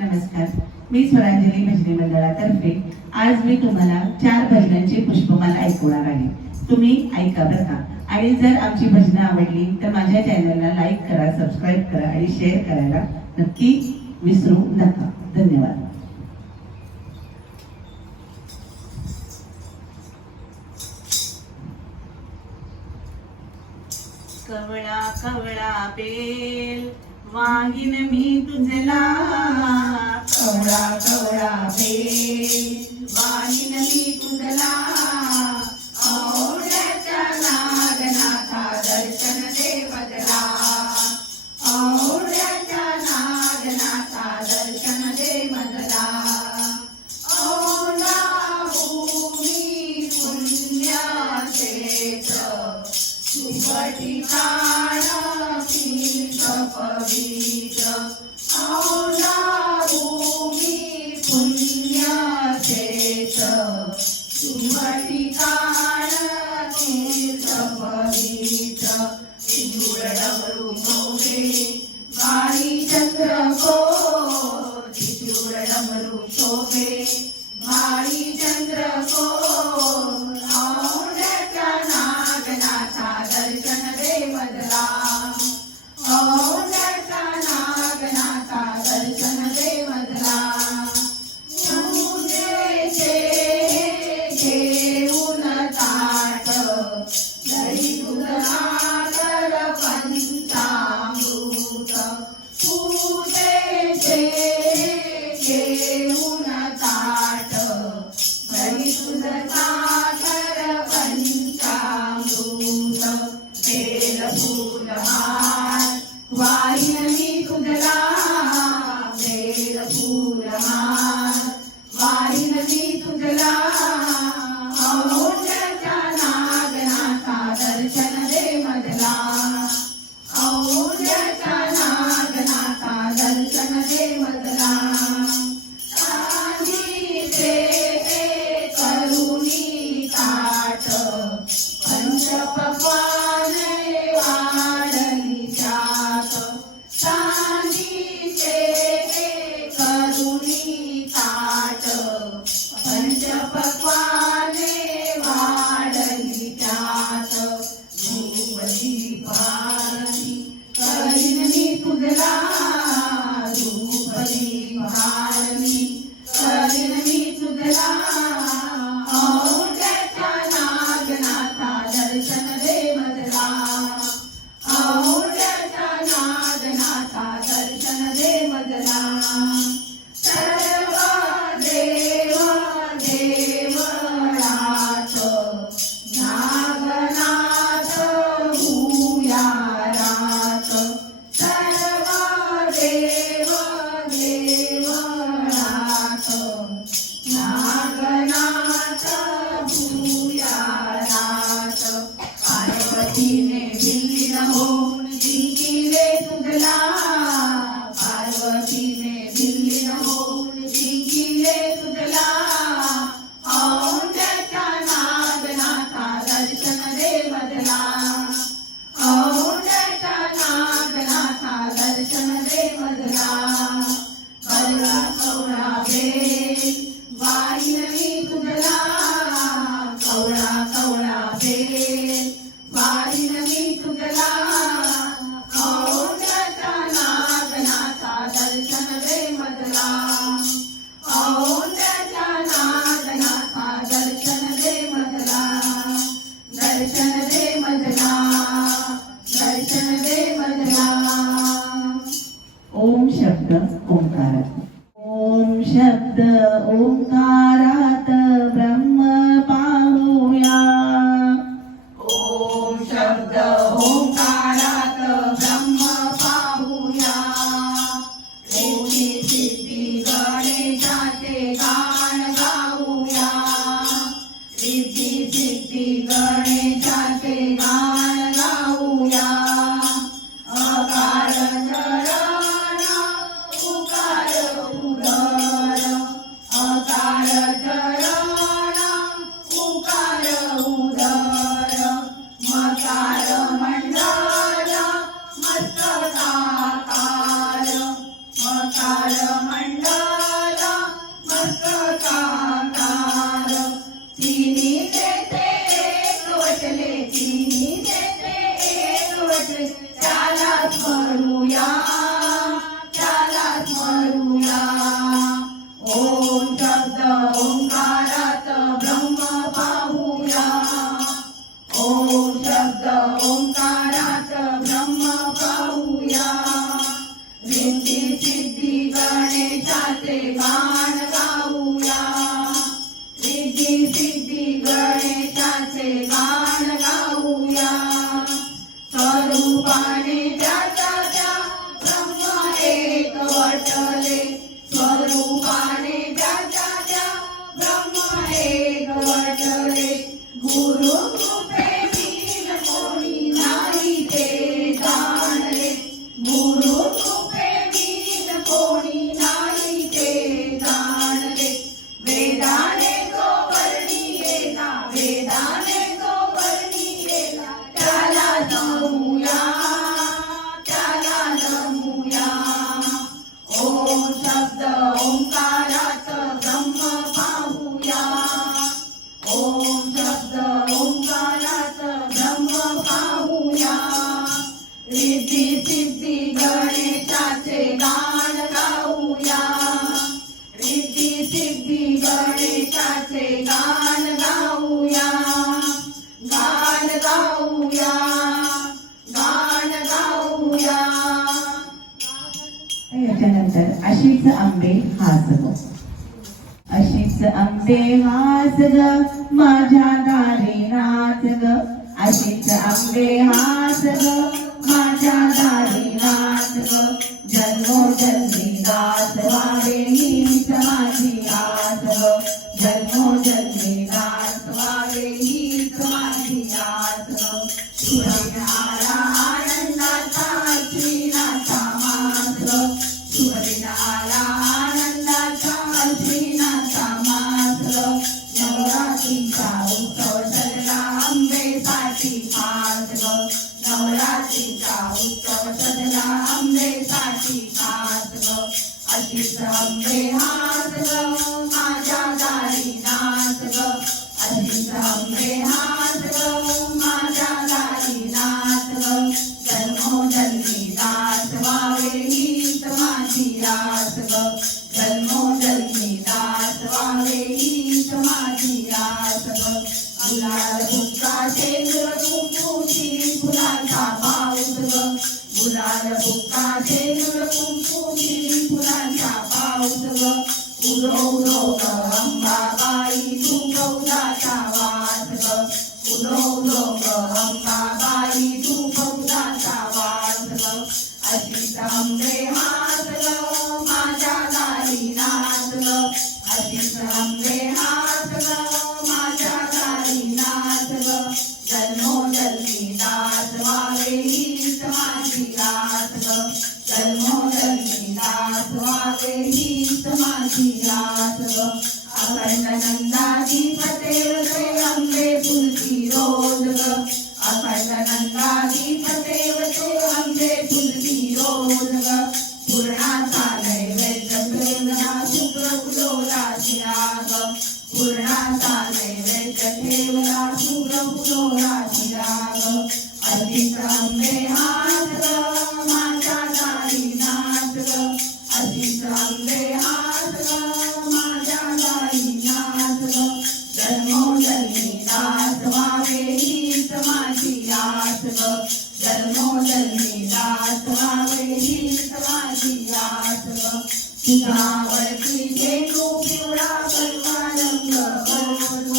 नमस्कार, मी स्वरांजली भजनी मंडळातर्फे आज मी तुम्हाला 4 भजनांची पुष्पमाला ऐकवणार आहे. तुम्ही ऐका बरं का. आणि जर आमची भजनं आवडली तर माझ्या चॅनलला लाईक करा, सबस्क्राईब करा आणि शेअर करायला नक्की विसरू नका. धन्यवाद. कवळा कवळा बेल वाहिन मी तुझला, कवळा कवळा बेल वाहिन मी तुझला, औंढ्याच्या नागनाथा दर्शन दे मजला, औंढ्याच्या नागनाथा दर्शन दे मजला. औंढा भूमी पुण्यक्षेत्र शुभ ठिकाण तीर्थ पवित्र, औंढा भूमी पुण्यक्षेत्र शुभ ठिकाण तीर्थ पवित्र. सिंदूर डमरू शोभे भारी चंद्रकोर, सिंदूर डमरू शोभे भारी चंद्रकोर, औंढ्याच्या नागनाथा दर्शन दे मजला, औंढ्याच्या नागनाथा दर्शन दे मजला. पूजेचे घेऊन ताट दही दूध साखर पंचामृत, पूजेचे घेऊन ताट दही दूध साखर पंचामृत. बेल फूल हार वाहिन मी तुझला, बेल फूल हार वाहिन मी तुझला, औंढ्याच्या नागनाथा दर्शन दे मजला, औंढ्याच्या नागनाथा दर्शन दे मजला. चांदीचे करुणी ताट पंचपक्वाने वाढली त्यात, चांदीचे करुणी ताट पंचपक्वाने वाढली त्यात. धूप दीप आरती करीन मी तुझला, धूप दीप आरती करीन मी तुझला, औंढ्याच्या नागनाथा दर्शन दे मजला, औंढ्याच्या नागनाथा दर्शन दे मजला. सर्व देव देवळात नागनाथ भूयारात, सर्व देव देवळात नागनाथ भूयारात. पार्वतीने भिल्लीन होऊन जिंकिले तुझला, पार्वतीने भिल्लीन होऊन जिंकिले तुझला, औंढ्याच्या नागनाथा दर्शन दे मजला, औंढ्याच्या नागनाथा दर्शन दे मजला. कवळा कवळा बेल वाहिन मी तुझला, कवळा कवळा बेल वाहिन मी तुझला, औंढ्याच्या नागनाथा दर्शन दे मजला, औंढ्याच्या नागनाथा दर्शन दे मजला, दर्शन दे मजला, दर्शन दे मजला. ओम शब्द ओंकारात, ओम शब्द ओंकारात ब्रह्म पाहूया, ओम शब्द ओंकारात ब्रह्म पाहूया. रिद्धी सिद्धी गणेशाचे गाण गाऊया, रिद्धी सिद्धी गणेशाचे गाण गाऊया. अकार चरण उकार उदर, अकार चरण उकार उदर, मकार मंडल मस्तकाकार, मकार मंडल मस्तकाकार तिन्ही देते एक वटले तिन्ही देते एक वटले त्याला स्मरूया त्याला स्मरूया ओम शब्द ओंकारात ब्रह्म पाहूया ओम शब्द ओंकारात ब्रह्म पाहूया रिद्धी सिद्धी गणेशाचे गाण गाऊया रिद्धी सिद्धी गणेशाचे गाण गाऊया स्वरूपाने त्याच्या त्या ब्रह्म एक वटले स्वरूपाने त्याच्या त्या ब्रह्म एक वटले गुरु कृपे बिन कोणी नाही ते जाणले गुरु कृपे बिन कोणी नाही ते जाणले वेदाने तो वर्णियेला वेदाने तो वर्णियेला त्याला नमूया त्याला नमूया ओम शब्द ओंकारात ब्रह्म पाहूया ओम शब्द ओंकारात ब्रह्म पाहूया रिद्धी सिद्धी गणेशाचे गाण गाऊया रिद्धी सिद्धी गणेशाचे गाण गाऊया गाण गाऊया गाण गाऊया याच्यानंतर अशीच आंबे हास ग अशीच आंबे हास ग माझ्या दारी नाच ग अशीच आंबे हास ग माझ्या दारी नाच ग जन्मोजन्मी दास व्हावे हीच माझी आस ग जन्मोजन्मी दास व्हावे हीच माझी आस ग शुभदिनाला आनंदाचा श्रीनाथा मास ग शुभदिनाला आनंदाचा श्रीनाथा मास ग नवरात्रीचा उत्सव सजला आंबेसाठी खास ग नवरात्रीचा उत्सव सजला आंबेसाठी खास ग अशीच आंबे हास ग माझ्या दारी नाच ग अशीच आंबे हास ग माझ्या दारी नाच ग जन्मोजन्मी दास व्हावे हीच माझी आस ग जन्मोजन्मी दास व्हावे हीच माझी आस ग गुलाल बुक्का शेंदूर कुंकू शिरी फुलांचा पाऊस ग गुलाल बुक्का शेंदूर कुंकू शिरी फुलांचा पाऊस ग उरो उरो ग अंबाबाई तू गौराचा वास ग उरो उरो ग अंबाबाई तू गौराचा वास ग अशीच आंबे हास ग माझ्या दारी नाच ग अशीच आंबे हास ग माझ्या दारी नाच ग जन्मोजन्मी दास व्हावे हीच माझी आस ग जन्मोजन्मी दास व्हावे हीच माझी आस ग अखंड नंदाधिपतेवते अंबे फुलती रोज ग अखंड नंदाधिपतेवते अंबे फुलती रोज ग पूर्णाचा नैवेद्य ठेवला शुक्र फुलोरा शिरा ग पूर्णाचा नैवेद्य ठेवला शुक्र फुलोरा शिरा ग अशीच आंबे हास ग माझ्या दारी नाच ग अशीच आंबे हास ग माझ्या दारी नाच ग जन्मोजन्मी दास व्हावे हीच माझी आस ग जन्मोजन्मी दास व्हावे हीच माझी आस ग तुझ्यावरती झेंडू पिवळा भरवा रंग भरव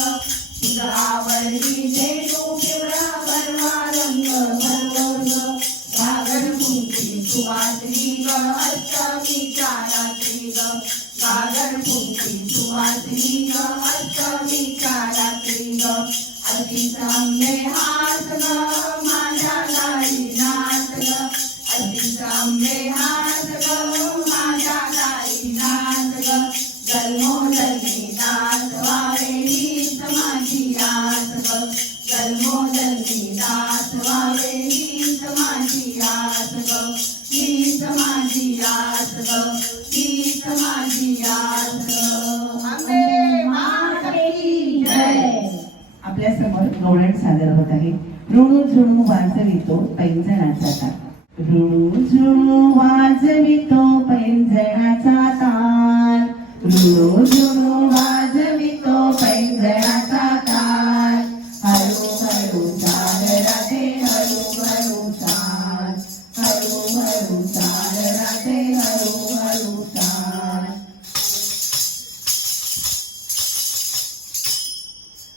तुझ्यावरती झेंडू पिवळा भरवा रंग भरव घागर कुंकी सुवासनी ग अष्टमीच्या रात्री ग घागर कुंकी सुवासनी ग अष्टमीच्या रात्री ग अशीच आंबे हास ग माझ्या दारी नाच ग अशीच आंबे हास ग माझ्या दारी नाच ग जन्मोजन्मी दास व्हावे हीच माझी आस ग जन्मोजन्मी दास व्हावे हीच माझी आस ग हीच माझी आस ग हीच माझी माझी आस. अंबे मातेची जय. आपल्या समोर गवळण सादर होत आहे. ऋणू झुणू वाजवितो पैंजणाचा ताल. ऋणू झुणू वाजवितो पैंजणाचा ताल. ऋणू झुणू वाजवितो पैंजणाचा ताल. हळू हळू चाल राधे हळू हळू चाल. हळू हळू चाल राधे हळू हळू चाल.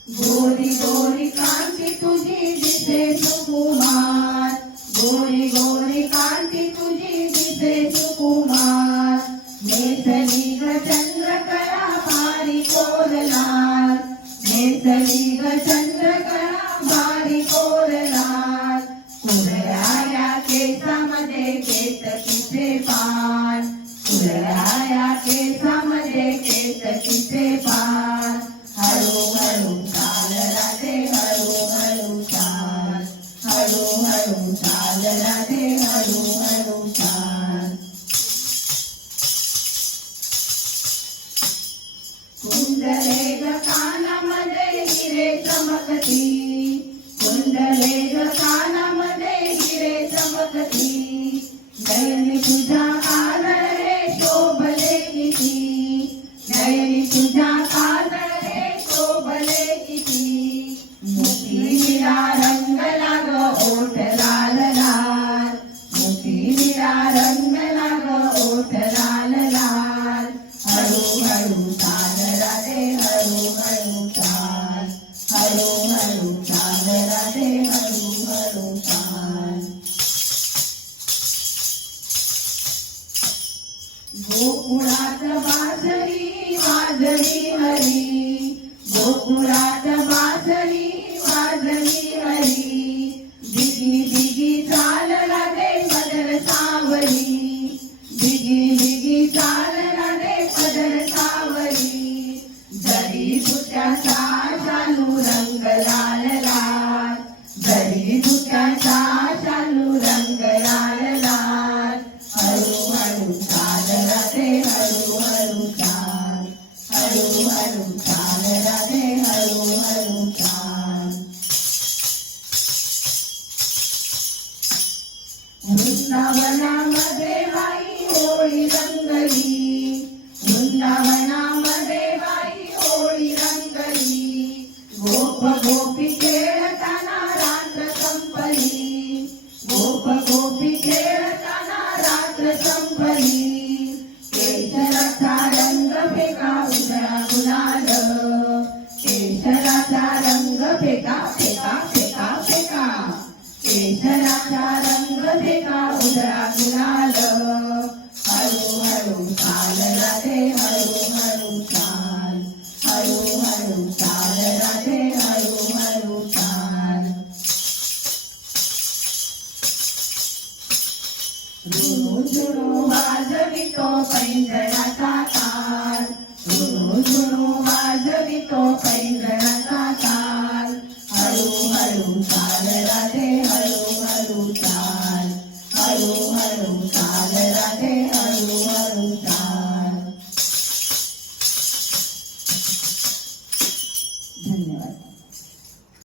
गोरी गोरी कांती तुझी दिसे सुकुमार. गोरी गोरी कांती तुझी दिसे सुकुमार. नेसली ग चंद्रकळा भारी कोरलाल. नेसली ग चंद्रकळा भारी कोरलाल. कुरळाया केसामध्ये केतकीचे पान. कुरळाया केसामध्ये केतकीचे पान. हळू हळू चाल राधे हळू हळू चाल. हळू हळू चाल राधे हळू हळू चाल. कुंडले ग कानामध्ये हिरे चमकती. कुंडले ग कानामध्ये हिरे चमकती. नयनी तुझ्या कानडे शोभले किती. नयनी तुझ्या कानडे शोभले किती. मोती निळा रंग लाग ओठ लाल लाल. मोती निळा रंग लाग ओठ लाल लाल. हळू हळू चाल राधे हळू हळू चाल. हळू हळू चाल राधे हळू हळू चाल. गोकुळात बासरी वाजवी हरी. गोकुळात बासरी वाजवी हरी. दिगी दिगी चाल राधे पदर सावरी. दिगी दिगी चाल राधे पदर सावरी. जरी धुत्याचा शालू रंग लाल लाल. जरी धुत्याचा शालू रंग लाल लाल. हळू हळू चाल राधे हळू हळू चाल. हळू हळू चाल राधे हळू हळू चाल. वृंदावनामध्ये बाई होळी रंगली. वृंदावनामध्ये बाई होळी रंगली. गोप गोपी खेळताना रात्र संपली. गोप गोपी खेळताना रात्र संपली. केशराचा रंग फेका उजळा गुलाल. केशराचा रंग फेका फेका फेका फेका. केशराचा रंग फेका उजळा गुलाल. हळू हळू चाल राधे हळू हळू चाल. हळू हळू चाल राधे हळू हळू चाल. ऋणू झुणू वाजवितो पैंजणाचा ताल. ऋणू झुणू वाजवितो पैंजणाचा ताल. हळू हळू चाल राधे